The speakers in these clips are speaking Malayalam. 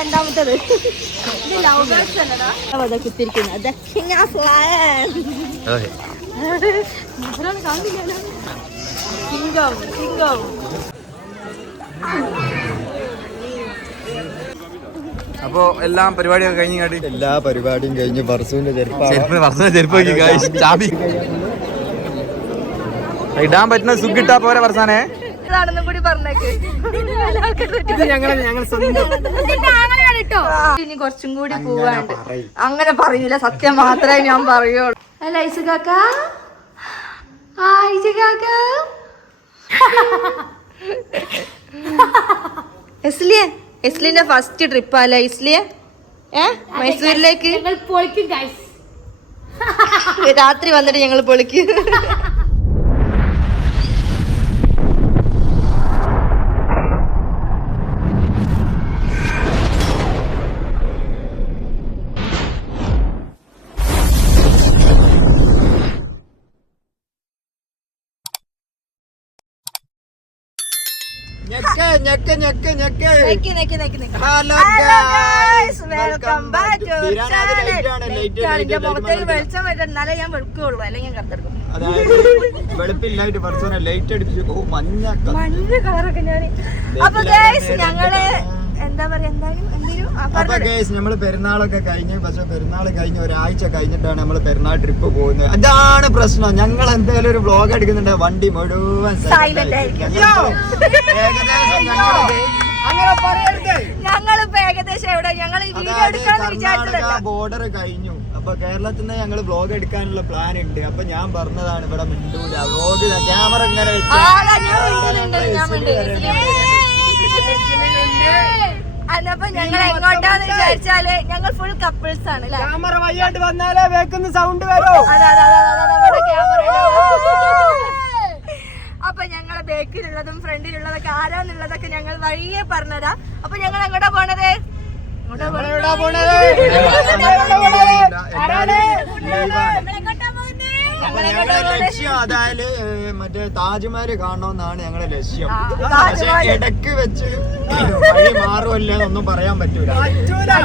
രണ്ടാമത്തേത് ഇത് ലവ് ബേർഡ്സ് അല്ലടാ അതാ കുത്തിരിക്കുന്നത് കാണില്ലല്ലോ സിംഗം സിംഗം. അപ്പൊ എല്ലാം പരിപാടിയൊക്കെ കഴിഞ്ഞു. എല്ലാ പരിപാടിയും കഴിഞ്ഞ് ബർസുവിന്റെ ചെരുപ്പ് ചാബി ഇടാൻ പറ്റുന്ന സുഖിട്ടാ പോരെ വർസാനെ കൂടി പറഞ്ഞേക്ക്. ഇനി കുറച്ചും കൂടി പോവാണ്ട്. അങ്ങനെ പറയൂല, സത്യം മാത്രമേ ഞാൻ പറയുള്ളൂ. അല്ല ഐസ് കാക്ക, ഐസ് കാക്ക, എസ്ലിയെ എസ്ലിന്റെ ഫസ്റ്റ് ട്രിപ്പ് അല്ല ഇസ്ലിയെ മൈസൂരിലേക്ക് രാത്രി വന്നിട്ട് ഞങ്ങൾ പൊളിക്കും. വെളിച്ചം ഞാൻ വെളുക്കുള്ളൂ, അല്ലെങ്കിൽ ഞാൻ കത്തെടുക്കും. വെളുപ്പില്ലായിട്ട് പർസോനെ ലൈറ്റ് അടിപ്പിച്ചു മഞ്ഞ കളറൊക്കെ ഞാൻ. അപ്പൊ ഞങ്ങള് എന്താ പറയാ എന്തായാലും നമ്മള് പെരുന്നാളൊക്കെ കഴിഞ്ഞ്, പക്ഷെ പെരുന്നാൾ കഴിഞ്ഞ് ഒരാഴ്ച കഴിഞ്ഞിട്ടാണ് നമ്മള് പെരുന്നാൾ ട്രിപ്പ് പോകുന്നത്. അതാണ് പ്രശ്നം. ഞങ്ങൾ എന്തായാലും ഒരു വ്ലോഗ് എടുക്കുന്നുണ്ട്, വണ്ടി മുഴുവൻ സൈലന്റ് ആയിരിക്കും. ഞങ്ങളിപ്പോ ഏകദേശം എവിടെ ഞങ്ങൾ ബോർഡർ കഴിഞ്ഞു. അപ്പൊ കേരളത്തിൽ നിന്ന് ഞങ്ങള് വ്ലോഗ് എടുക്കാനുള്ള പ്ലാൻ ഉണ്ട്. അപ്പൊ ഞാൻ പറഞ്ഞതാണ് ഇവിടെ മിണ്ടൂല, വ്ലോഗ് ക്യാമറ ഇങ്ങനെ അപ്പൊ ഞങ്ങൾ എങ്ങോട്ടാന്ന് വിചാരിച്ചാല് ഞങ്ങൾ ഫുൾ കപ്പിൾസ് ആണ്. ക്യാമറ വയ്യാണ്ട് വന്നാലേ വെക്കുന്ന സൗണ്ട് വരും. അപ്പൊ ഞങ്ങളെ ബേക്കിലുള്ളതും ഫ്രണ്ടിലുള്ളതൊക്കെ ആരാന്നുള്ളതൊക്കെ ഞങ്ങൾ വഴിയെ പറഞ്ഞുതരാം. അപ്പൊ ഞങ്ങൾ എങ്ങോട്ടാ പോണത്? ലക്ഷ്യം അതായത് മറ്റേ താജ്മഹൽ കാണണമെന്നാണ് ഞങ്ങളുടെ ലക്ഷ്യം. ഇടക്ക് വെച്ച് വഴി മാറുമല്ലോ എന്നൊന്നും പറയാൻ പറ്റൂല.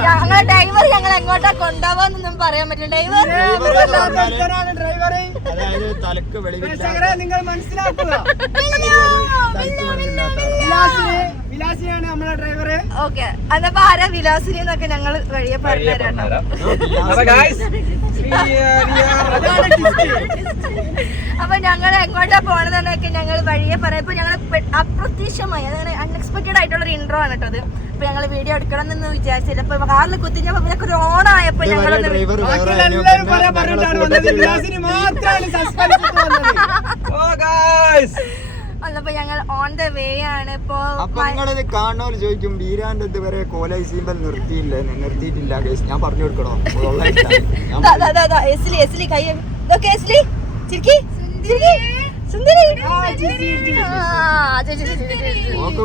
ഞങ്ങളെ ഡ്രൈവർ ഞങ്ങൾ എങ്ങോട്ടാ കൊണ്ടുപോകാന്നൊന്നും പറയാൻ പറ്റില്ല. ഡ്രൈവർ അതായത് തലക്ക് വെളിവില്ല, നിങ്ങൾ മനസ്സിലാക്കുക. വിലാസിനിയാണ് നമ്മളെ ഡ്രൈവർ. ഓക്കെ, അതപ്പോ ആരാ വിലാസിനി എന്നൊക്കെ ഞങ്ങൾ വഴിയെ പറഞ്ഞുതരാം. അപ്പൊ ഞങ്ങൾ എങ്ങോട്ടാ പോണതെന്നൊക്കെ ഞങ്ങൾ വഴിയെ പറയാം. ഇപ്പൊ ഞങ്ങൾ അപ്രത്യക്ഷമായി, അതാണ് അൺഎക്സ്പെക്ടഡ് ആയിട്ടുള്ള ഒരു ഇൻട്രോ ആണ് കേട്ടത്. ഇപ്പൊ ഞങ്ങൾ വീഡിയോ എടുക്കണം എന്ന് വിചാരിച്ചില്ല. ഇപ്പൊ കാറിൽ കുത്തിഞ്ഞപ്പോ പിന്നെ ഒരു ഓണായപ്പോ ഞങ്ങളൊന്ന് അപ്പൊ ഞങ്ങൾ ഓൺ ദ വേ ആണ്. ഇപ്പൊ നിങ്ങളിത് കാണുന്നവര് ചോദിക്കും ബീരാന്റെ ഇതുവരെ കോലൈ സീമ്പൽ നിർത്തിയിട്ടില്ല. ഞാൻ പറഞ്ഞു കൊടുക്കണോ?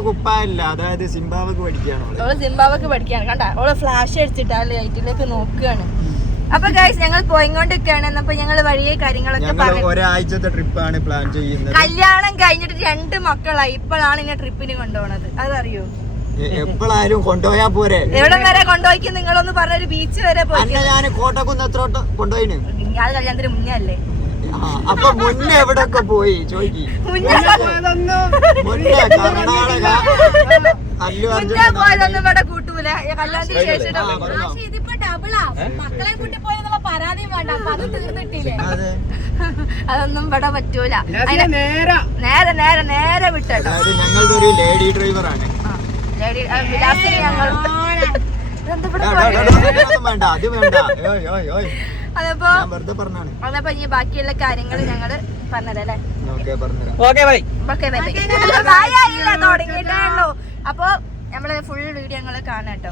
കുപ്പായില്ല, അതായത് സിംബാബ്വെക്ക് പഠിക്കുകയാണ്. സിംബാബ്വെക്ക് പഠിക്കുകയാണ്. കണ്ട ഓള് ഫ്ലാഷ് അടിച്ചിട്ട് ആ ലൈറ്റിലേക്ക് നോക്കുകയാണ്. അപ്പൊ ഗൈസ് ഞങ്ങൾ പോയിക്കൊണ്ടിരിക്കുകയാണ്. അപ്പൊ ഞങ്ങൾ വഴിയെ കാര്യങ്ങളൊക്കെ പറഞ്ഞു. ഒരാഴ്ചത്തെ ട്രിപ്പാണ് പ്ലാൻ ചെയ്യുന്നത്. കല്യാണം കഴിഞ്ഞിട്ട് 2 മക്കളായി. ഇപ്പോഴാണ് ഇന്നെ ട്രിപ്പിന് കൊണ്ടുപോണത്. അതറിയോ? എപ്പോഴാരും കൊണ്ടുപോയാ പോരെ? എവിടെ വരെ കൊണ്ടുപോയിക്കും? നിങ്ങളൊന്ന് പറഞ്ഞൊരു ബീച്ച് വരെ പോയി. ഞാൻ കോട്ടക്കുന്ന് എത്രോട്ട് കൊണ്ടുപോയിന്? അത് കല്യാണത്തിന് മുന്നേ അല്ലേ? അപ്പൊ മുന്നേ എവിടെയൊക്കെ പോയി ചോദിക്കും. മുന്നേ കർണാടക, അല്ലു അർജുൻ പോയതൊന്നും ഇവിടെ കൂട്ടൂല. കല്യാണത്തിന് ശേഷം അതൊന്നും ഇവിടെ പറ്റൂല. നേരെ നേരെ നേരെ വിട്ടോ. ഞങ്ങളുടെ ഒരു ലേഡി ഡ്രൈവറാണ്. വിലാസിനി ഞങ്ങൾ വേണ്ട, അത് വേണ്ട. അതപ്പോ ഇനി ബാക്കിയുള്ള കാര്യങ്ങൾ ഞങ്ങള് പറഞ്ഞതല്ലേ. തുടങ്ങിയിട്ടേ ഉള്ളൂ. അപ്പൊ നമ്മള് ഫുൾ വീഡിയോ ഞങ്ങള് കാണാം കേട്ടോ.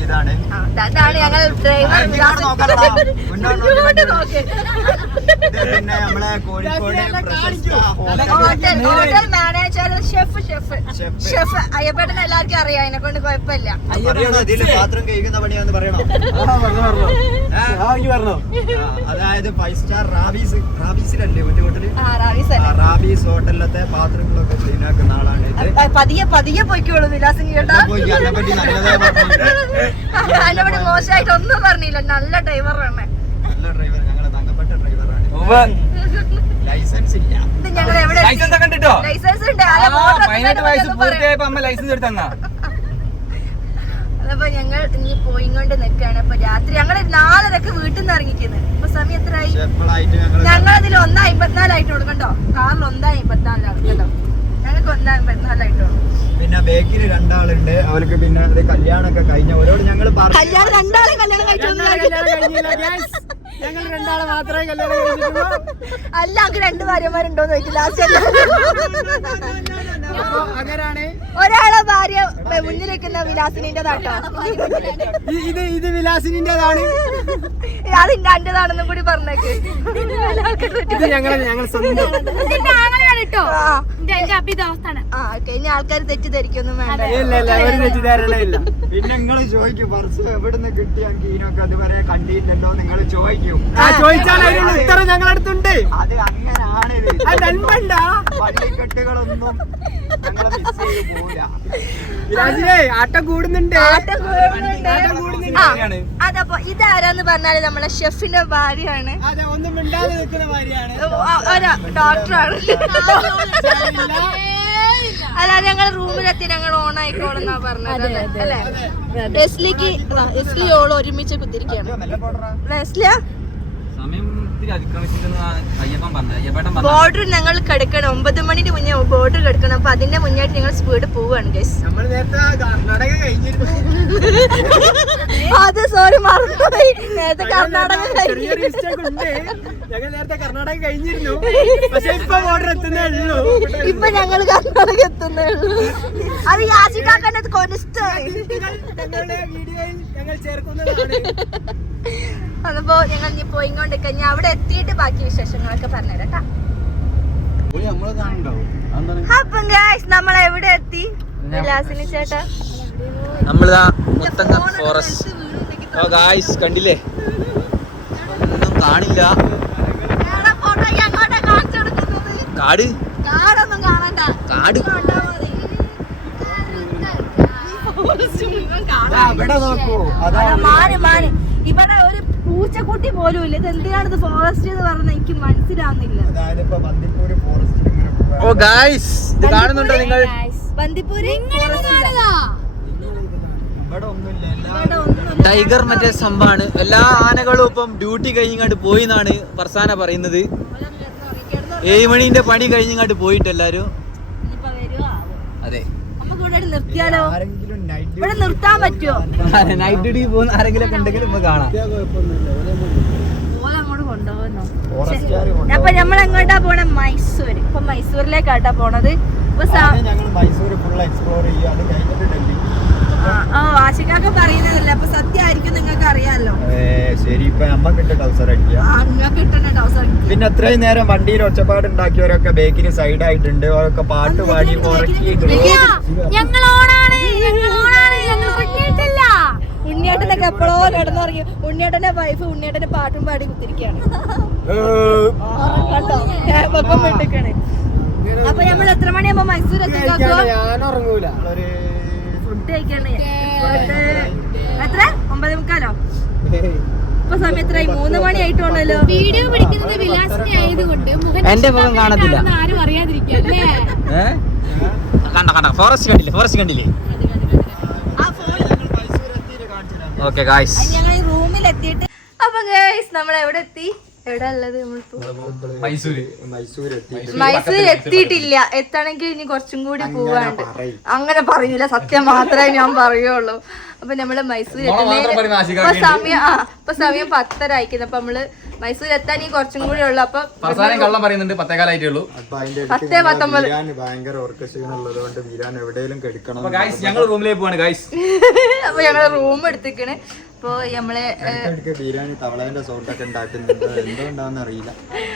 ഇതാണ് ഞങ്ങൾ ഡ്രൈവർ. പിന്നെ നമ്മളെ കോഴിക്കോട് ഹോട്ടൽ മാനേജർ, ഷെഫ് അയ്യപ്പേട്ടന് എല്ലാവർക്കും അറിയാം. അതിനെ കൊണ്ട് കുഴപ്പമില്ല. പാത്രം കഴിക്കുന്ന പണിയാന്ന് പറയണോ? അതായത് 5 സ്റ്റാർ റാബീസിലല്ലേ മറ്റേ ഹോട്ടല്? സർവീസ് തന്നെ. റാബീസ് ഹോട്ടലിലത്തെ പാത്രങ്ങളൊക്കെ ക്ലീൻ ആക്കുന്ന ആളാണ് ഇത്. പതിയെ പോയിക്കോളൂ വിലാസിനി ചേട്ടാ. അതിനെപ്പറ്റി നല്ലതായി പറഞ്ഞിട്ടുണ്ട്. അതിനെപ്പറ്റി മോശമായിട്ട് ഒന്നും പറഞ്ഞില്ല. നല്ല ഡ്രൈവറാണ്. നല്ല ഡ്രൈവർ, ഞങ്ങളെ തങ്കപ്പെട്ട ഡ്രൈവറാണ്. ലൈസൻസ് ഇല്ല. ഇത് ഞങ്ങൾ എവിടെ ലൈസൻസ് ഒക്കെ ഉണ്ടോ? ലൈസൻസ് ഉണ്ട്. അല്ല, മോട്ടോർ 18 വയസ്സ് പൂർത്തിയായപ്പോ അമ്മ ലൈസൻസ് എടുത്തന്നാ. അതപ്പോ ഞങ്ങൾ ഇനി പോയിക്കൊണ്ട് നിൽക്കാണ്. അപ്പൊ രാത്രി ഞങ്ങള് 4:30 വീട്ടിൽ നിന്ന് ഇറങ്ങിക്കുന്നത്. ഇപ്പൊ സമയം എത്രയായി? ഞങ്ങളതിൽ 1:54 ആയിട്ടുള്ളൂ കേട്ടോ. കാറിൽ 1:54 കേട്ടോ. ഞങ്ങൾക്ക് 1:54 ആയിട്ടുള്ളൂ. പിന്നെ ബേക്കിൽ 2 ആളുണ്ട്. അവർക്ക് പിന്നെ അത് കല്യാണമൊക്കെ കഴിഞ്ഞ ഓരോട് ഞങ്ങൾ കല്യാണം 2 ആളെ കല്യാണം കഴിച്ചു. ഞങ്ങൾ 2 ആളെ മാത്രമേ കല്യാണം കഴിച്ചിട്ടുള്ളൂ. അല്ല, അങ്ങ് 2 ഭാര്യമാരുണ്ടോന്ന് ചോദിക്കും ലാസ്റ്റ്. ഒരാളെ ഭാര്യ മുന്നിലിരിക്കുന്ന വിലാസിനിന്റെതാട്ടോ. ഇത് വിലാസിനിന്റേതാണ്. അതിന്റെ അന്റേതാണെന്നും കൂടി പറഞ്ഞേക്ക്. ഞങ്ങൾ സ്വന്തം. ഇനി ആൾക്കാർ തെറ്റിദ്ധരിക്കൊന്നും വേണ്ട. പിന്നെ നിങ്ങൾ ചോദിക്കും വർഷം എവിടുന്ന് കിട്ടിയ കീനൊക്കെ അതുവരെ കണ്ടിട്ടുണ്ടോ നിങ്ങൾ ചോദിക്കും. ഉത്തരം ഞങ്ങളടുത്തുണ്ട്. അത് അങ്ങനാണ്. പള്ളിക്കെട്ടുകളൊന്നും ഞങ്ങളെ മിസ് ചെയ്ത് പോവില്ല. ആട്ടം കൂടുന്നുണ്ട്. അതപ്പോ ഇതാരാന്ന് പറഞ്ഞാല് നമ്മളെ ഷെഫിന്റെ ഭാര്യയാണ്. ഒന്നും മിണ്ടാതെ നിൽക്കുന്ന ഭാര്യയാണ്. ഡോക്ടറാണ്. അല്ല, ഞങ്ങൾ റൂമിലെത്തി ഞങ്ങൾ ഓൺ ആയിക്കോളെന്നാ പറഞ്ഞത് അല്ലേ? ലെസ്ലി ഓള് ഒരുമിച്ച് കുത്തിരിക്കുകയാണ്. ലെസ്ലിയ ബോർഡർ ഞങ്ങൾ കിടക്കണം. 9 മണിക്ക് മുന്നേ ബോർഡർ കിടക്കണം. അപ്പൊ അതിന്റെ മുന്നായിട്ട് ഞങ്ങൾ സ്പീഡ് പോവാണ് ഗൈസ്. അത് സോറി മറന്നുപോയി. നേരത്തെ കർണാടക കഴിഞ്ഞിരുന്നു. ഇപ്പൊ ഞങ്ങൾ കർണാടക എത്തുന്നേ ഉള്ളൂ. അത് യാചിക്കാക്കന്നെ കൊനിഷ്ടാണ്. അതപ്പോ ഞങ്ങൾ ഇനി പോയിക്കൊണ്ട് കഴിഞ്ഞാൽ അവിടെ എത്തിയിട്ട് ബാക്കി വിശേഷങ്ങളൊക്കെ പറഞ്ഞുതരാം. അപ്പം ഗൈസ് നമ്മൾ എവിടെ എത്തി? വിലാസിനി ചേട്ടാ, നമ്മളിതാ മുത്തങ്ങ ഫോറസ്റ്റ്. ഓ ഗായ്സ് കണ്ടില്ലേ? ഒന്നും കാണില്ല. കാട് കാടൊന്നും കാണണ്ട. കാട് മാന് ഇവിടെ ഒരു പൂച്ചക്കുട്ടി പോലും ഇല്ല. ഇത് എന്തിനാണിത് ഫോറസ്റ്റ് എന്ന് പറഞ്ഞത് എനിക്ക് മനസ്സിലാവുന്നില്ല. ഓ ഗായ്സ് ഇത് കാണുന്നുണ്ടോ നിങ്ങൾ? ബന്ദിപ്പൂര് ടൈഗർ മറ്റേ സംഭവമാണ്. എല്ലാ ആനകളും ഇപ്പം ഡ്യൂട്ടി കഴിഞ്ഞിങ്ങാണ്ട് പോയി എന്നാണ് ഫർസാന പറയുന്നത്. 7 മണിന്റെ പണി കഴിഞ്ഞിങ്ങാണ്ട് പോയിട്ട് എല്ലാരും. അതെ, നിർത്തിയാലോ? ഇവിടെ നിർത്താൻ പറ്റുമോ? നൈറ്റ് ഡ്യൂട്ടി പോകുന്ന ആരെങ്കിലും ഒക്കെ ഉണ്ടെങ്കിൽ ഇപ്പൊ കാണാം. അങ്ങോട്ട് കൊണ്ടുപോകുന്നോ? അപ്പൊ നമ്മൾ എങ്ങോട്ടാ പോണേ? മൈസൂര്. ഇപ്പൊ മൈസൂരിലേക്കാട്ടാ പോണത്. മൈസൂർ ഫുൾ എക്സ്പ്ലോർ ചെയ്യും. അത് കഴിഞ്ഞിട്ട് ഡൽഹി. ആശിക്കൊക്കെ പറയുന്നതല്ലേ, അപ്പൊ സത്യമായിരിക്കും നിങ്ങൾക്ക് അറിയാലോ. ശരി, ഇപ്പൊ അമ്മ കിട്ട ടൗസർ അടിക്കുക. പിന്നെ എത്രയും നേരം വണ്ടിയിൽ ഒച്ചപ്പാട് ഉണ്ടാക്കിയവരൊക്കെ ബേക്കിന് സൈഡ് ആയിട്ടുണ്ട്. അവരൊക്കെ പാട്ട് പാടി ഉറക്കിയിട്ടുണ്ട്. ഉണ്ണിയേട്ടനൊക്കെ എപ്പോഴോ കിടന്നുറങ്ങി. ഉണ്ണിയേട്ടന്റെ വൈഫ് ഉണ്ണിയേട്ടന്റെ പാട്ടും പാടി കുത്തിരിക്കുകയാണ്. അപ്പൊ നമ്മൾ എത്ര മണിയാകുമ്പോ മൈസൂർ എത്തിക്കോ? ഫുഡ് കഴിക്കണേ. എത്ര? 9:45. ഇപ്പൊ സമയം എത്രയായി? 3 മണി ആയിട്ടുള്ളല്ലോ. വീഡിയോ പിടിക്കുന്നത് വിലാസിനെ ആയതുകൊണ്ട് എന്റെ മുഖം കാണത്തില്ല. ആരും അറിയാതിരിക്കാം. കണ്ട ഫോറസ്റ്റ് കണ്ടില്ലേ? ഓക്കെ ഗായ്സ്, ഞങ്ങൾ ഈ റൂമിൽ എത്തിയിട്ട് അപ്പൊ ഗൈസ് നമ്മൾ എവിടെ എത്തി? എവിടെ ഉള്ളത്? മൈസൂർ എത്തിയിട്ടില്ല. എത്തണമെങ്കിൽ ഇനി കുറച്ചും കൂടി പോവാണ്ട്. അങ്ങനെ പറയൂല, സത്യം മാത്രമേ ഞാൻ പറയുള്ളൂ. അപ്പൊ നമ്മള് മൈസൂർ ഇപ്പൊ സമയം 10:30 ആയിക്കുന്നത്. അപ്പൊ നമ്മള് മൈസൂർ എത്താൻ ഈ കുറച്ചും കൂടി ഉള്ളു. അപ്പൊ കള്ളം പറയുന്നുണ്ട് 10:15 ഭയങ്കര ഓർക്കസ്ട്രേഷൻ ഉള്ളത് കൊണ്ട് വീരാൻ എവിടെയെങ്കിലും കെടുക്കണം. ഞങ്ങൾ റൂമിലേക്ക് പോവാണ് ഗായ്സ്. അപ്പൊ ഞങ്ങള് റൂം എടുത്തിക്കണ്. ഇപ്പൊ നമ്മള് ബിരിയാണി തവളേന്റെ സൗണ്ടൊക്കെ ഉണ്ടാക്കുന്നുണ്ട്. എന്തോ ഉണ്ടാവുന്ന അറിയില്ല.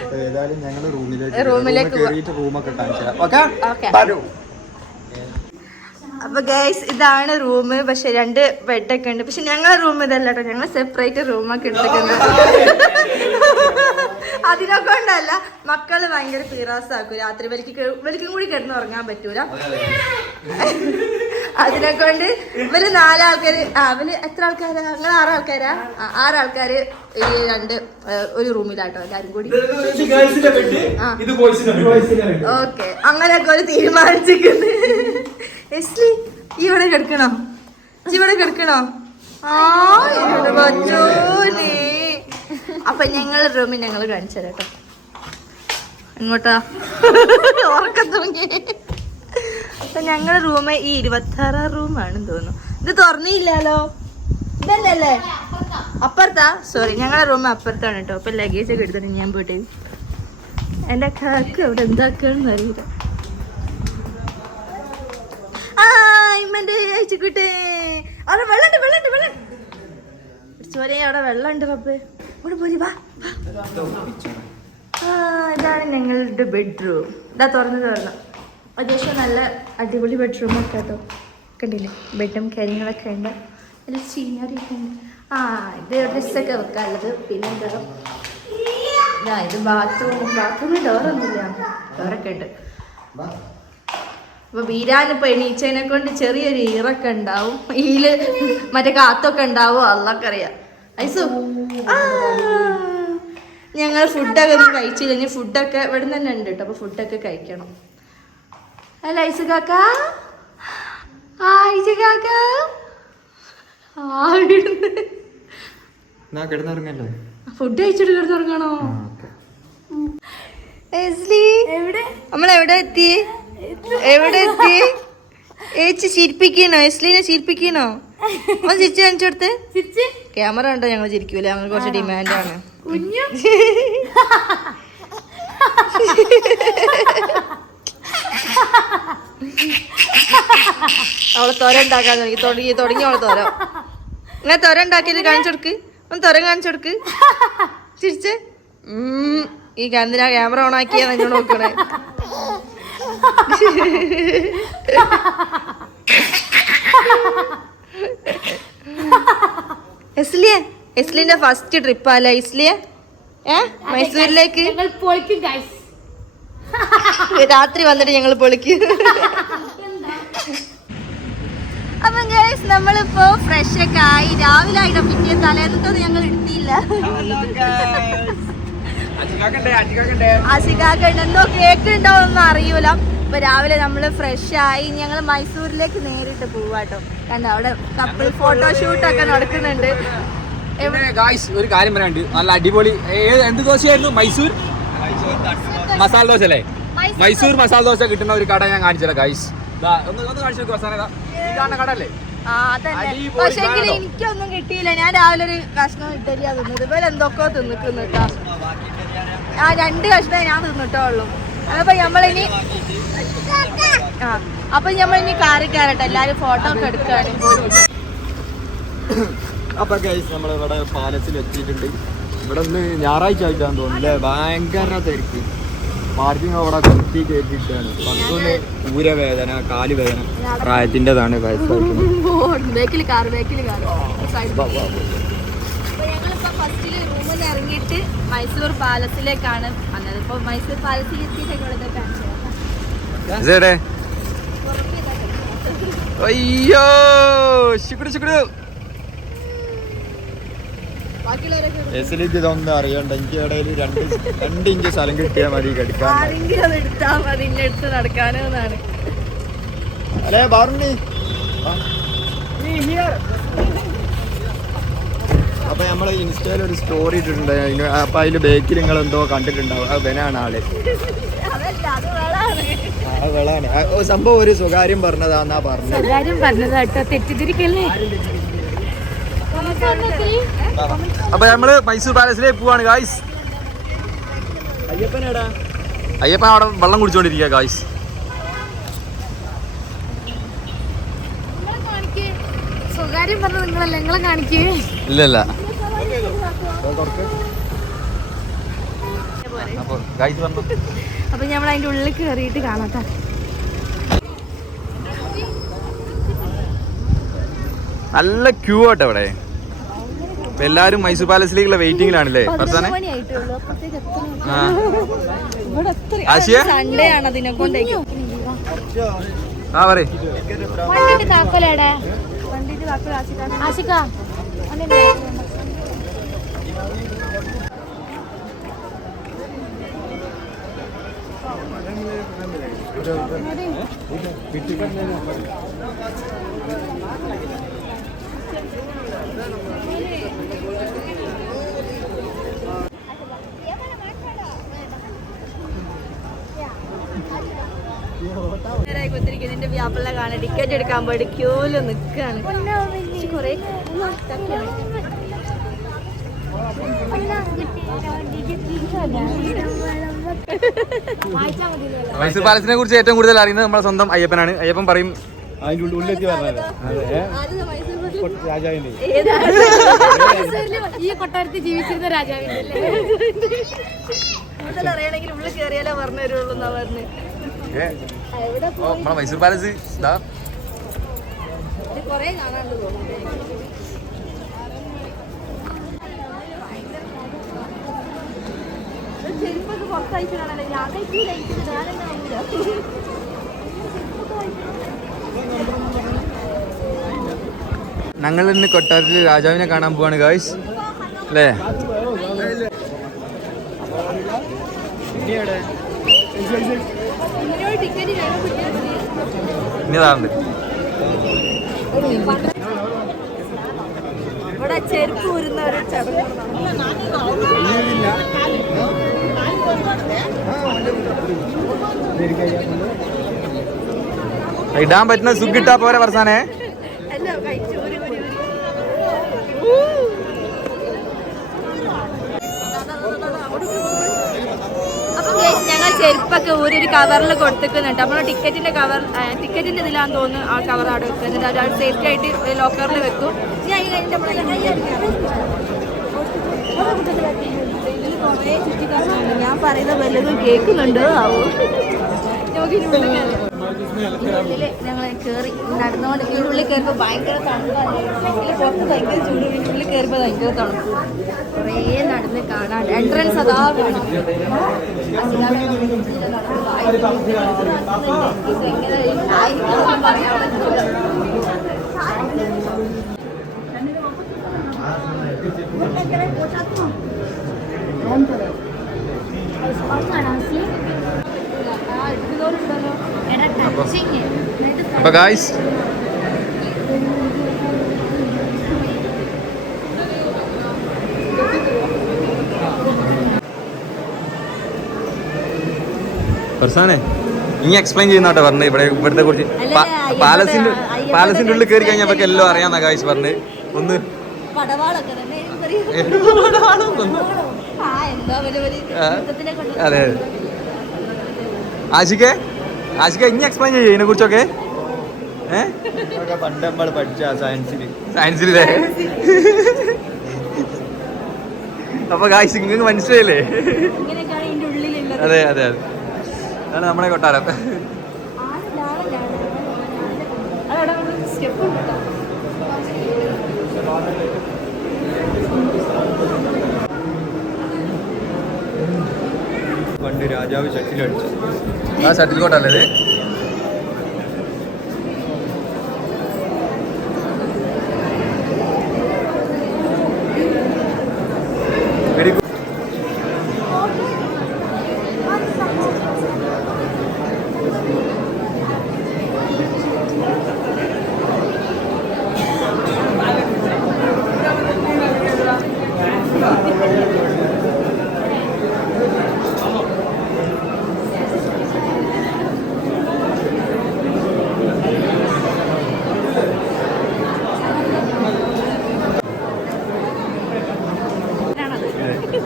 അപ്പൊ ഏതായാലും ഞങ്ങള് റൂമിലേക്ക് കയറിയിട്ട് റൂമൊക്കെ കാണിച്ചു തരാം. അപ്പൊ ഗൈസ് ഇതാണ് റൂം. പക്ഷെ 2 ബെഡൊക്കെ ഉണ്ട്. പക്ഷെ ഞങ്ങളെ റൂം ഇതല്ല കേട്ടോ, ഞങ്ങൾ സെപ്പറേറ്റ് റൂമൊക്കെ എടുത്തിട്ടുണ്ട്. അതിനെ കൊണ്ടല്ല, മക്കള് ഭയങ്കര ഫീറാസാക്കും രാത്രി. ഇവരിക്കും കൂടി കിടന്ന് ഉറങ്ങാൻ പറ്റൂല. അതിനെ കൊണ്ട് ഇവര് 4 ആൾക്കാര്. ഇവര് എത്ര ആൾക്കാരാ? ഞങ്ങൾ 6 ആൾക്കാരാ. 6 ആൾക്കാര് ഈ 2 ഒരു റൂമിലാട്ടോ എല്ലാരും കൂടി. ഓക്കെ, അങ്ങനെയൊക്കെ ഒരു തീരുമാനിച്ചിരിക്കുന്നു. എസ്ലി ഇവിടെ കിടക്കണോ? ഇവിടെ കിടക്കണോ? പറ്റൂലേ. അപ്പൊ ഞങ്ങൾ റൂമിൽ ഞങ്ങൾ കാണിച്ചു തരാം കേട്ടോ. എങ്ങോട്ടാ? ഉറക്കം തൂങ്ങി. അപ്പൊ ഞങ്ങളുടെ റൂം ഈ 26 റൂമാണെന്ന് തോന്നുന്നു. ഇത് തുറന്നില്ലല്ലോ. ഇതല്ലേ അപ്പുറത്താ? സോറി, ഞങ്ങളുടെ റൂം അപ്പുറത്താണ് കേട്ടോ. അപ്പൊ ലഗേജ് ഒക്കെ എടുത്തിട്ട് ഞാൻ പോയിട്ട് എന്റെ കാക്ക് അവിടെ എന്താക്കാന്ന് അറിയില്ല. അയച്ചുകൂട്ടേ, അവിടെ വെള്ളണ്ട്. ചോരേ, അവിടെ വെള്ളമുണ്ട്. പപ്പേ ഇവിടെ പോരി, വാ. ഇതാണ് ഞങ്ങളുടെ ബെഡ്റൂം. ഇതാ തുറന്നു. അത്യാവശ്യം നല്ല അടിപൊളി ബെഡ്റൂമൊക്കെ കേട്ടോ. കണ്ടില്ലേ, ബെഡും കാര്യങ്ങളൊക്കെ ഉണ്ട്. നല്ല സീനറിയൊക്കെ ഉണ്ട്. ഇത് ഡ്രസ്സൊക്കെ വെക്കാനുള്ളത്. പിന്നെ എന്താ, ഇത് ബാത്റൂമിൽ ഡോറൊന്നുമില്ല, ഡോറൊക്കെ ഉണ്ട്. അപ്പൊ വീരാനിപ്പോ എണീച്ചതിനെ കൊണ്ട് ചെറിയൊരു ഈറൊക്കെ ഉണ്ടാവും. ഈല് മറ്റേ കാത്തൊക്കെ ഉണ്ടാവും, അള്ളക്കറിയാം. ഐസു, ഞങ്ങൾ ഫുഡൊക്കെ ഒന്നും കഴിച്ചില്ല. ഇനി ഫുഡൊക്കെ ഇവിടെ തന്നെ ഉണ്ട് കേട്ടോ. അപ്പൊ ഫുഡൊക്കെ കഴിക്കണം. അല്ല ഐസു കാക്ക, ഐസു കാക്ക ഫുഡ് കഴിച്ചിട്ട് കിടന്നുറങ്ങണോ? നമ്മളെവിടെ എത്തി? ഏച്ചി ചിരിപ്പിക്കണോ? എസ്ലീനെ ചിരിപ്പിക്കണോ? ഒന്ന് ചിരിച്ചു കാണിച്ചു കൊടുത്ത്. ക്യാമറ ഉണ്ടോ? ഞങ്ങൾ ചിരിക്കൂല, ഞങ്ങൾ കുറച്ച് ഡിമാൻഡാണ്. അവളെ തൊര ഉണ്ടാക്കാൻ തുടങ്ങി അവളെ തൊര. ഇങ്ങനെ തൊര ഉണ്ടാക്കിയത് കാണിച്ചു കൊടുക്ക്. ഒന്ന് തൊര കാണിച്ചു കൊടുക്ക്. ചിരിച്ച്. ഈ എന്തിനാ ക്യാമറ ഓൺ ആക്കിയാ എന്നോട് നോക്കണേ. എസ്ലിന്റെ ഫസ്റ്റ് ട്രിപ്പല്ലേ ഇസ്ലിയ? മൈസൂരിലേക്ക് രാത്രി വന്നിട്ട് ഞങ്ങൾ പൊളിക്കും. അപ്പൊ ഗൈസ്, നമ്മളിപ്പോ ഫ്രഷ് ഒക്കെ ആയി. രാവിലെ ആയിട്ടോ, പിറ്റേ തലേന്നത്തൊന്നും ഞങ്ങൾ എടുത്തില്ല. അസികാക്കുണ്ട്, എന്തോ കേക്ക് ഉണ്ടാവുമെന്നൊന്നും അറിയൂല. അപ്പൊ രാവിലെ നമ്മള് ഫ്രഷ് ആയി. ഞങ്ങൾ മൈസൂരിലേക്ക് നേരിട്ട് പോവാട്ടോ. കണ്ടോ, അവിടെ കപ്പിൾ ഫോട്ടോഷൂട്ടൊക്കെ നടക്കുന്നുണ്ട്. ഒരു കാര്യം പറയാനുണ്ട്, നല്ല അടിപൊളി. എന്ത് ദോശയായിരുന്നു? മൈസൂർ മസാല ദോശ അല്ലേ? മൈസൂർ മസാല ദോശ കിട്ടുന്ന ഒരു കട ഞാൻ കാണിച്ചല്ലോ ഗൈസ്. ഒന്ന് കാണിച്ചു നോക്കുക. കട അല്ലേ? പക്ഷെ എനിക്കൊന്നും കിട്ടിയില്ല. ഞാൻ രാവിലെ ഒരു കഷ്ണം ഇഡലിയാ തിന്നത്. ഇവരെ എന്തൊക്കെയോ തിന്നിക്കുന്നുട്ടോ. 2 കഷ്ണമേ ഞാൻ തിന്നിട്ടുള്ളൂ. അപ്പൊ നമ്മളിനി കാറി കയറട്ടെ. എല്ലാരും ഫോട്ടോ ഒക്കെ എടുക്കാണ്. അപ്പൊ ഗൈസ്, നമ്മളിവിടെ പാലസിൽ എത്തിയിട്ടുണ്ട്. ഇവിടെ ഒന്ന് ഞായറാഴ്ച ആയിട്ടാന്ന് തോന്നുന്നു. ഭയങ്കര തിരക്ക്. പാർക്കിംഗ് അവിടെ കുത്തി കയറ്റിട്ടാണ്. പത്തൊന്ന് ഊരവേദന, കാലുവേദന, പ്രായത്തിൻ്റെതാണ്. ഇറങ്ങിയിട്ട് മൈസൂർ പാലസിലേക്കാണ് വന്നത്. ഇപ്പൊ മൈസൂർ പാലസിൽ എത്തിയിട്ട് അയ്യോ ശുക്രു ഇതൊന്നും അറിയണ്ട. എനിക്ക് ഇടയിൽ 2 ഇഞ്ച് സ്ഥലം കിട്ടിയാൽ മതി കിടക്കാൻ. നടക്കാനാണ്. അല്ലേ പറഞ്ഞി. അപ്പൊ നമ്മള് ഇൻസ്റ്റയിൽ ഒരു സ്റ്റോറി ഇട്ടിട്ടുണ്ട്. അപ്പൊ അതില് ബേക്കിൽ നിങ്ങൾ എന്തോ കണ്ടിട്ടുണ്ടാവും. അവനാണ് ആള്. വെളാണ് സംഭവം. ഒരു സ്വകാര്യം പറഞ്ഞതാന്നാ പറഞ്ഞത്. തെറ്റിദ്ധരിക്കല്ലേ? അപ്പൊ നമ്മള് മൈസൂർ പാലസിലേക്ക് പോവാണ് ഗായ്സ്. അയ്യപ്പൻ അവിടെ വെള്ളം കുടിച്ചോണ്ടിരിക്കുക ഗായ്സ്. സ്വകാര്യം പറഞ്ഞ നിങ്ങളല്ല, നിങ്ങളെ കാണിക്കേ. ഇല്ലല്ല. അപ്പൊ ഗായ്സ് പറഞ്ഞു. അപ്പൊ നമ്മൾ അതിന്റെ ഉള്ളിൽ കയറിയിട്ട് കാണാത്ത. നല്ല ക്യൂ ആട്ടോ ഇവിടെ. എല്ലാരും മൈസൂർ പാലസിലേക്കുള്ള വെയിറ്റിംഗിലാണല്ലേ ഫർസാനെ? സൺഡേ ആണ് അതിനെ കൊണ്ടേക്കും. ആ പറയ്. വണ്ടിന്റെ താക്കോലേടെ ആശിക ഇതിന്റെ വ്യാപാരം കാണാൻ ടിക്കറ്റ് എടുക്കാൻ പോയിട്ട് ക്യൂല് നിക്കാണ്. കൊറേ മൈസൂർ പാലസിനെ കുറിച്ച് ഏറ്റവും കൂടുതൽ അറിയുന്നത് നമ്മളെ സ്വന്തം അയ്യപ്പനാണ്. അയ്യപ്പൻ പറയും ഈ കൊട്ടാരത്തിൽ ജീവിച്ചിരുന്ന രാജാവിന്റെ അറിയണമെങ്കിൽ ഉള്ളിൽ കയറിയാലേ പറഞ്ഞു തരുള്ളൂ എന്നാ പറഞ്ഞ്. നമ്മളെ മൈസൂർ പാലസ് കൊറേ കാണാണ്ട് തോന്നുന്നു. ചെരുപ്പൊക്കെ പുറത്തയച്ചു കാണാനല്ലേ ഞാൻ ഞങ്ങൾ ഇന്ന് കൊട്ടാരത്തിൽ രാജാവിനെ കാണാൻ പോവാണ് ഗായ്സ് അല്ലേ? ഇനി താണ്ട് ഇവിടെ ചെരുപ്പ് ഊരുന്ന ഒരു ചടങ്ങ്. ഇടാൻ പറ്റുന്ന സുഖിട്ടാ പോരെ ഫർസാനെ? അല്ല കഴിച്ചു ഊരി ഊരി ഊരി. അപ്പൊ ഞങ്ങൾ ചെരുപ്പൊക്കെ ഊരി ഒരു കവറിൽ കൊടുത്തിക്കുന്നുണ്ട്. നമ്മളെ ടിക്കറ്റിന്റെ ടിക്കറ്റിന്റെ ഇതിലാന്ന് തോന്നുന്നു ആ കവർ അവിടെ വെക്കുന്നുണ്ട്. അത് സേഫ്റ്റി ആയിട്ട് ലോക്കറിൽ വെക്കും. ഞാൻ പറയുന്ന വല്ലതും കേൾക്കുന്നുണ്ടോ ആവോ? ഞങ്ങൾ കയറി നടന്നുകൊണ്ട് ഉള്ളിൽ കയറിയപ്പോൾ ഭയങ്കര തണുപ്പാണ്. പുറത്ത് ഭയങ്കര ചൂട്, ഉള്ളിൽ കയറിയപ്പോൾ ഭയങ്കര തണുപ്പ്. കുറേ നടന്ന് കാണാൻ എൻട്രൻസ് അതാ കാണാം. അപ്പൊ ഗായ്സ് ഫർസാനെ ഇനി എക്സ്പ്ലെയിൻ ചെയ്യുന്നാട്ടോ പറഞ്ഞത് ഇവിടത്തെ കുറിച്ച്. പാലസിന്റെ ഉള്ളിൽ കയറി കഴിഞ്ഞപ്പോ എല്ലാം അറിയാന്നാ ഗായ്സ് പറഞ്ഞ്. ഒന്ന് അതെ ആശിക ഇനി എക്സ്പ്ലെയിൻ ചെയ്യ ഇതിനെ കുറിച്ചൊക്കെ. പണ്ട് നമ്മൾ പഠിച്ച സയൻസിലേ? അപ്പൊ ഗായ്സ് നിങ്ങൾക്ക് മനസ്സിലായില്ലേ? അതെ അതെ അതെ, അതാണ് നമ്മളെ കൊട്ടാരം. പണ്ട് രാജാവ് ഷട്ടിലടിച്ചു. ആ ഷട്ടിൽ കോട്ടല്ലേ? Very good.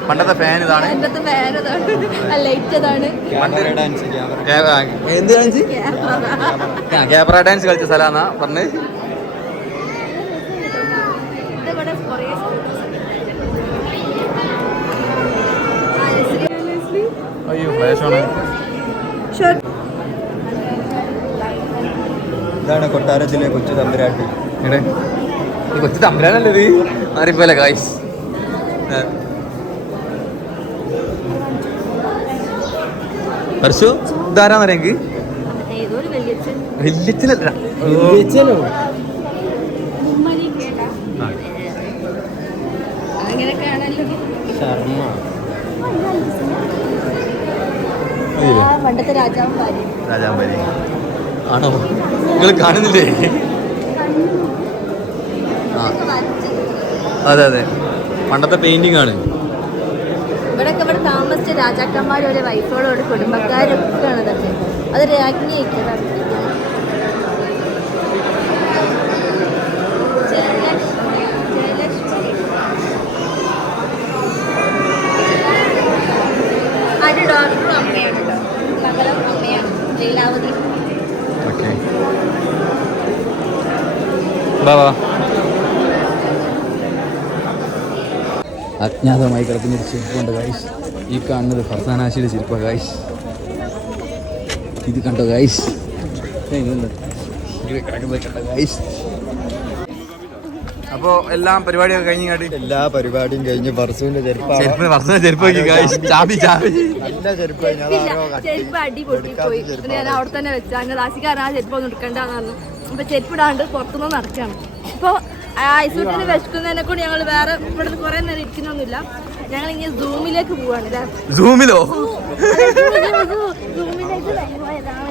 പണ്ടത്തെ ഫാൻ ഇതാണ്. എന്ത് ഡാൻസ്? ക്യാമറ ഡാൻസ് കളിച്ച സ്ഥലമാണെന്നാ പറഞ്ഞ്. അയ്യോ ഫ്ലാഷാണ്. ഇതാണ് കൊട്ടാരത്തിലെ കൊച്ചു തമ്പുരാട്ടി. കൊച്ചു തമ്പരാനല്ലത് മാറിപ്പോലെ ഗായ്സ്. ഹർഷു ഇതാരാന്ന് പറയാ വല്യച്ഛനല്ല പണ്ടത്തെ രാജാവും രാജാമ്പരി ആണോ? നിങ്ങൾ കാണുന്നില്ലേ? അതെ അതെ, പണ്ടത്തെ പെയിന്റിംഗ് ആണ്. ഇവിടെ താമസിച്ച രാജാക്കന്മാരും ഒരു വൈഫുകളോട് കുടുംബക്കാരൊക്കെ ആണ് ഇതൊക്കെ. അത് രാജ്ഞിയൊക്കെ അത് ഡോക്ടറും അമ്മയാണ് കേട്ടോ. മകളും അമ്മയാണ് ലീലാവതി. ഓക്കെ ബാബാ. അജ്ഞാതമായി കിടക്കുന്നൊരു ചെരുപ്പുണ്ട് ഗൈസ്. ഈ കാണുന്നത് ഫർസാനാശിയുടെ ചെരുപ്പാണ് ഗൈസ്. ഇത് കണ്ടോ ഗൈസ്? ഗൈസ് അപ്പോൾ എല്ലാം പരിപാടിയൊക്കെ കഴിഞ്ഞാണ്ട് എല്ലാ പരിപാടിയും കഴിഞ്ഞ് പറസുവിന്റെ ചെരുപ്പിന് ഫർസാന ചെരുപ്പ് നോക്കി ഗൈസ്. ചാബി ചാബി നല്ല ചെരുപ്പ് ചെരുപ്പ് അടി പൊട്ടിപ്പോയി. ഞാൻ അവിടെ തന്നെ വെച്ചാൽ അങ്ങനെ ആശിക്കാരൻ ആ ചെരുപ്പ് ഒന്നും എടുക്കണ്ടെന്ന് പറഞ്ഞു. അപ്പൊ ചെരുപ്പിടാണ്ട് പുറത്തുനിന്ന് നടക്കാണ്. ഇപ്പോൾ ഐസൂട്ടിന് വിശക്കുന്നതിനെ കൊണ്ട് ഞങ്ങൾ വേറെ ഇവിടെ നിന്ന് കുറെ നേരം ഇരിക്കുന്നൊന്നുമില്ല. ഞങ്ങൾ ഇങ്ങനെ സൂമിലേക്ക് പോവാണ്. സൂമിലോ? സൂമിലേക്ക് പോയതാണ്.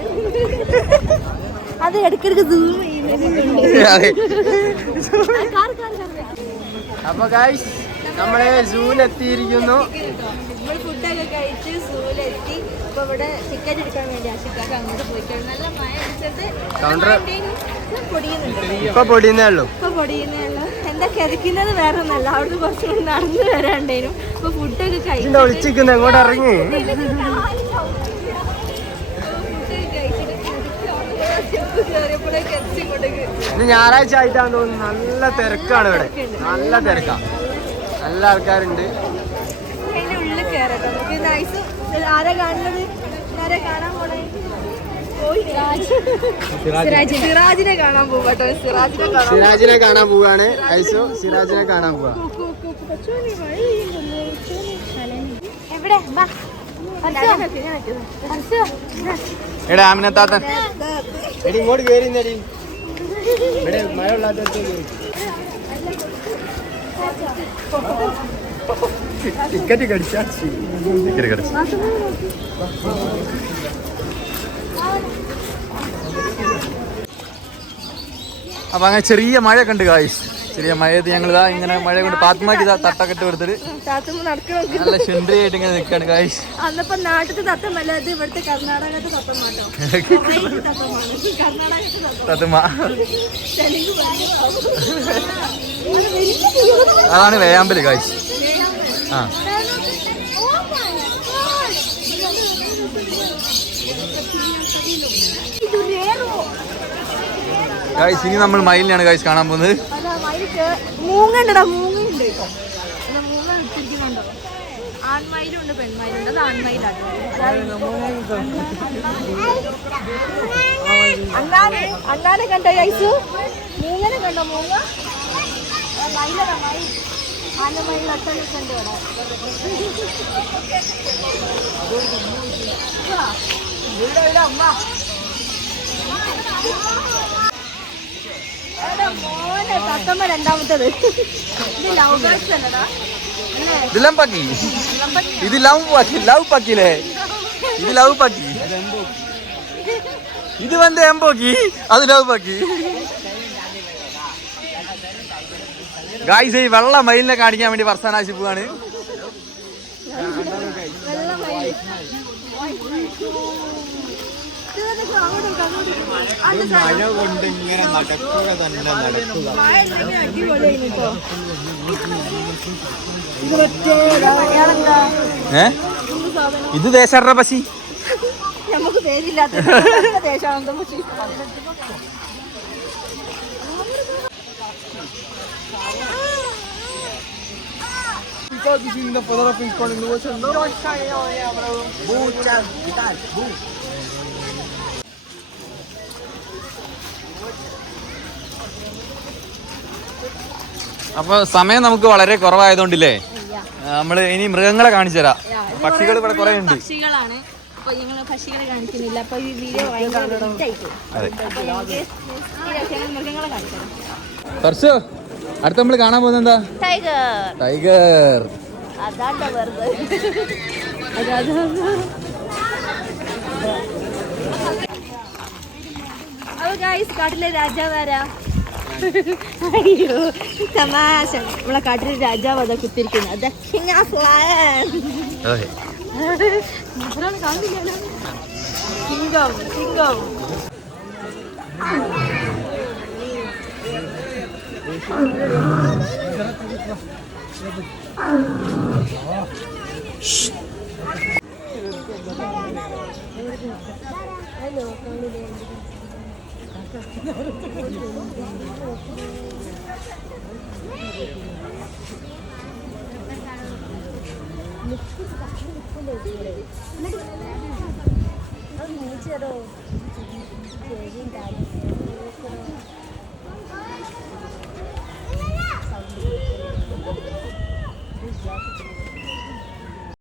അത് ഇടയ്ക്കിടയ്ക്ക് സൂം ചെയ്യുന്നുണ്ട്. അപ്പൊ ഗൈസ് നമ്മള് സൂലെത്തിയിരിക്കുന്നു. നമ്മൾ ഫുഡൊക്കെ കഴിച്ച് സൂലെത്തി. ഇപ്പൊ ഇവിടെ ടിക്കറ്റ് എടുക്കാൻ വേണ്ടി ആശിക്കാർക്ക് അങ്ങോട്ട് പോയിക്കാണ്. നല്ല മഴ അടിച്ചിട്ട് ഇപ്പൊ പൊടിയുന്നേ ഉള്ളൂ. എന്താ കിതക്കുന്നത് വേറെ ഒന്നല്ല. അവിടുന്ന് കുറച്ചുകൂടി നടന്നു വരാണ്ടേനും. ഇപ്പൊ ഫുഡൊക്കെ കഴിച്ചു ഒളിച്ചിരിക്കുന്നു. എങ്ങോട്ട് ഇറങ്ങി? ഇന്ന് ഞായറാഴ്ച ആയിട്ടാണ് തോന്നുന്നു. നല്ല തിരക്കാണ് ഇവിടെ. നല്ല തിരക്കാ. നല്ല ആൾക്കാരുണ്ട്. അതിന്റെ ഉള്ളിൽ കയറട്ടോ. ആരാ കാണുന്നത്? ആരാ കാണാൻ പോണേ? സിറാജിനെ കാണാൻ പോവാട്ടോ. സിറാജിനെ കാണാൻ പോവാണ്. ഐസോ സിറാജിനെ കാണാൻ പോവാ. എവിടെ എടാ ആമിനത്താത്തൻ എടി ഇങ്ങോട്ട് കയറിന്നടി. ഇവിടെ മഴ ഉള്ളാത്ത ടിക്കറ്റ് കടിച്ചാ അപ്പൊ അങ്ങനെ ചെറിയ മഴ കണ്ട് ഗായ്സ്. ചെറിയ മഴയത്ത് ഞങ്ങൾ ഇതാ ഇങ്ങനെ മഴ കൊണ്ട് പാത്തുമാക്കി തട്ടൊക്കെ ഇട്ട് കൊടുത്തിട്ട് നല്ല ശുണ്ട്രിയായിട്ട് ഇങ്ങനെ നിൽക്കാണ് ഗായ്സ്. അന്നപ്പോ നാട്ടിലത്തെ തത്തമല്ല, ഇത് ഇവിടുത്തെ കർണാടകത്തെ തത്തമാട്ടോ. തത്തുമ്മ അതാണ് വേയാമ്പല് ഗായ്സ്. ആ ഗായ്സ് ഇനി നമ്മൾ മയിലിനെയാണ് ഗായ്സ് കാണാൻ പോകുന്നത്. മൂങ്ങണ്ടടാ, മൂങ്ങുണ്ട്. മൂങ്ങ ഇട്ടിരിക്കുന്നുണ്ടോ? ആൺമയിലുണ്ട് പെൺമയിലുണ്ട്. അത് ആൺമയിലാണ്. അണ്ണാനെ കണ്ടോ ഐസു? മൂങ്ങനെ കണ്ടോ? മൂങ്ങ മയിലടാ, മയിൽ. ആനമയിൽ അട്ടൊക്കെ ഉണ്ട് ഇവിടെ. മോനെ തത്തമ്മ രണ്ടാമത്തത്. ഇത് ലവ് ബേർഡ്സ് അല്ലടാ. ഇത് ലംപാക്കി. ഇത് ലവ് പാക്കിയില്ലേ? ഇത് ലവ് പാക്കി. ഇത് വന്ന് എംപോക്കി. അത് ലവ് പാക്കി. ഗായ്സ് ഈ വെള്ള മയിലിനെ കാണിക്കാൻ വേണ്ടി ഫർസാനാശി പോവാണ്. മഴ കൊണ്ട് ഇങ്ങനെ നടക്കുക തന്നെ നടക്കുക. ഇത് ദേശാടന പശി. നമുക്ക് പേരില്ലാത്ത ദേശാനന്ദ പശി. Because this is in the father of his calling the ocean. No, don't try it out here, bro. Muchas vital. Boom. അപ്പൊ സമയം നമുക്ക് വളരെ കുറവായതുകൊണ്ടില്ലേ നമ്മള് ഇനി മൃഗങ്ങളെ കാണിച്ചു തരാം. പക്ഷികൾ ഇവിടെ കുറെ ഉണ്ട്. പക്ഷികളാണ്. അപ്പൊ ഞങ്ങൾ പക്ഷികളെ കാണിക്കുന്നില്ല. അപ്പൊ ഈ വീഡിയോ ഭയങ്കര ഹിറ്റായിപ്പോയി. അപ്പൊ ഞങ്ങൾക്ക് മൃഗങ്ങളെ കാണിക്കണം. ഫർസു, അടുത്ത നമ്മള് കാണാൻ പോകുന്നത് എന്താ? ടൈഗർ. അതാണ്ട വെറുതെ. അപ്പൊ ഗൈസ്, കാട്ടിലെ രാജാവാരാ? അയ്യോ തമാശ. നമ്മളെ കാട്ടിലെ രാജാവ് അതാ കുത്തിരിക്കുന്നത്. സിംഗം സിംഗം. അത്